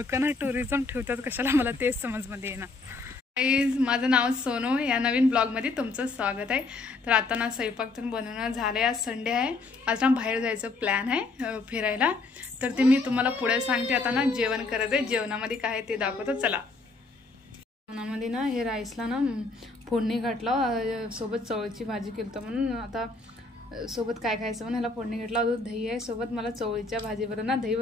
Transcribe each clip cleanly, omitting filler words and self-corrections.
लोकांना टुरिझम ठेवतात कशाला मला तेच समजमध्ये येईना। माझं नाव सोनू, या नवीन ब्लॉगमध्ये तुमचं स्वागत आहे। तर आता ना स्वयंपाक तर बनवणं झालंय, आज संडे आहे, आज ना बाहेर जायचं प्लॅन आहे फिरायला। तर ते मी तुम्हाला पुढे सांगते। आता ना जेवण करत आहे, जेवणामध्ये काय आहे ते दाखवतो चला। जेवणामध्ये ना हे राईसला ना फोडणी घातलं, सोबत चवळीची भाजी केली तर म्हणून आता सोबत काय खायचं म्हणून ह्याला फोडणी घातला। अजून दही आहे सोबत, मला चवळीच्या भाजीवर ना दही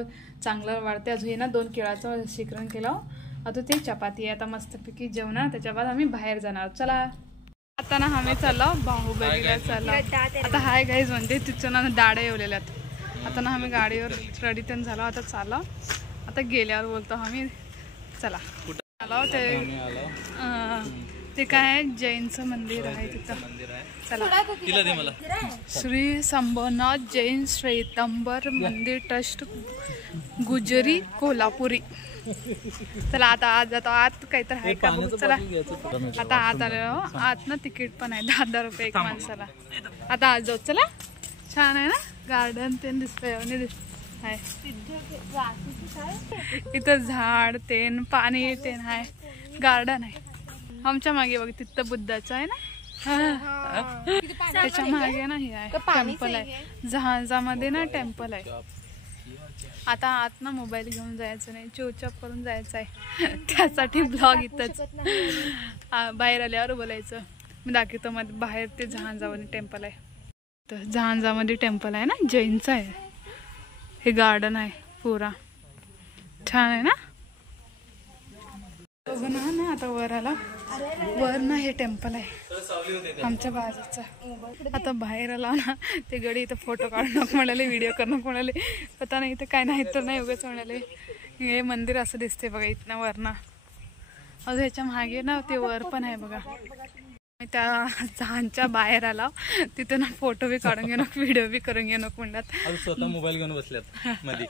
चांगलं वाढते। अजून हे ना 2 केळाचं शिकरण केलं, आता ते चपाती आहे। आता मस्तपैकी जेवणार, त्याच्या बाद आम्ही बाहेर जाणार। चला आता ना आम्ही चाललो बाहुबलीला चाललो। आता हाय गाईज म्हणते तिचं ना दाड्या येवलेल्यात। आता ना आम्ही गाडीवर रेडी पण झालो, आता चाललो। आता गेल्यावर बोलतो आम्ही चला आलो ते काय जैनचं मंदिर आहे तिथं, चला। श्री संभवनाथ जैन श्वेतांबर मंदिर ट्रस्ट गुजरी कोल्हापुरी। चला आता आज जातो, आत काहीतरी आहे का बघू चला। आता आत आलो, आत ना तिकीट पण आहे 10 रुपये एक माणसाला। आता आज जाऊ चला। छान आहे ना गार्डन ते दिसतंय, इथं झाड तेन पाणी तेन आहे, गार्डन आहे। आमच्या मागे बघ तिथं बुद्धाचं आहे ना, त्याच्या मागे ना हे आहे टेम्पल आहे, जहाजामध्ये ना टेम्पल आहे। आता आत ना मोबाईल घेऊन जायचं नाही, चोचप करून जायचं आहे, त्यासाठी ब्लॉग इथंच बाहेर आल्यावर बोलायचं। मी दाखवतो मध्ये बाहेर ते जहाजामध्ये टेम्पल आहे, तर जहाजामध्ये टेम्पल आहे ना जैनचं आहे। हे गार्डन आहे पुरा, छान आहे ना। बघ ना आता वर आला, वर ना हे टेम्पल आहे आमच्या बाजूचं। आता बाहेर आला ना ते गडी इथं फोटो काढू नको म्हणाले, व्हिडिओ करू नको म्हणाले, पता नाही इथं काय नाही तर नाही उगाच म्हणाले। हे मंदिर असं दिसते बघा इथनं वरना, अजून ह्याच्या मागे ना ते वर पण आहे बघा। मी त्या जहांच्या बाहेर आला, तिथं ना फोटो बी काढून घेऊ नको, व्हिडिओ बी करून घेऊ नको म्हणतात। स्वतः मोबाईल घेऊन बसल्यात मध्ये।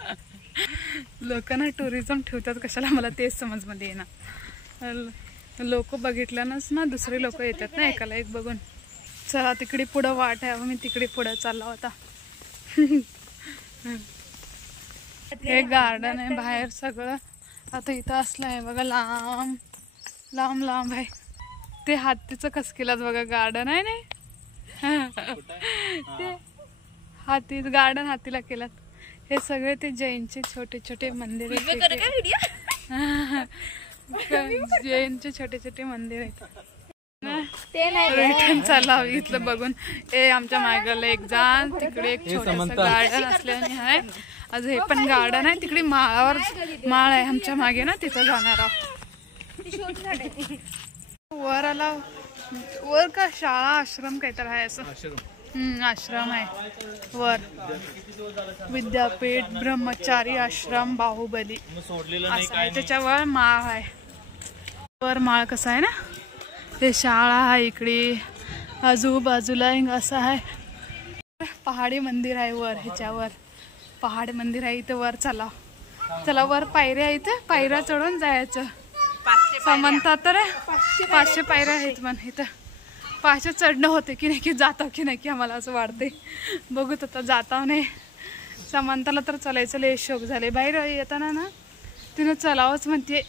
लोकांना टुरिझम ठेवतात कशाला मला तेच समजमध्ये येईना। लोक बघितल्यानंच ना दुसरे लोक येतात ना एकाला एक बघून। चला तिकडे पुढं वाट आहे, मी तिकडे पुढं चालला होता। हे गार्डन आहे बाहेर सगळं। आता इथं असलं आहे बघा, लांब लांब लांब आहे ते हातीचं खसकेलाच बघा गार्डन आहे ना ते हाती गार्डन हातीला केलात। हे सगळे ते जैनचे छोटे छोटे मंदिर जैनचे छोटे छोटे मंदिर आहेत। रिटर्न चालला इथलं बघून। हे आमच्या मागला एक जाण, तिकडे एक छोटस गार्डन असल्याने आहे। अजून हे पण गार्डन आहे, तिकडे माळावर माळ आहे आमच्या मागे ना, तिथं जाणार आहोत। वर आला, वर का शाळा आश्रम काहीतरी आहे असं, आश्रम आहे वर, विद्यापीठ ब्रह्मचारी आश्रम बाहुबली असं आहे। त्याच्यावर माळ आहे, वर माळ कसा आहे ना, हे शाळा आहे इकडे, आजूबाजूला असं आहे। पहाडी मंदिर आहे वर, ह्याच्यावर पहाडी मंदिर आहे इथं वर। चला चला वर पायऱ्या आहे, इथं पायऱ्या चढून जायचं। म्हणतात तर 500 पायऱ्या आहेत म्हण इथं, 500 चढणं होते की नाही, की जातो की नाही की आम्हाला असं वाटते। बघूत आता जाता नाही, समंताला तर चालायचं लय शौक झाले। बाहेर येताना ना तिनं चलावंच म्हणते।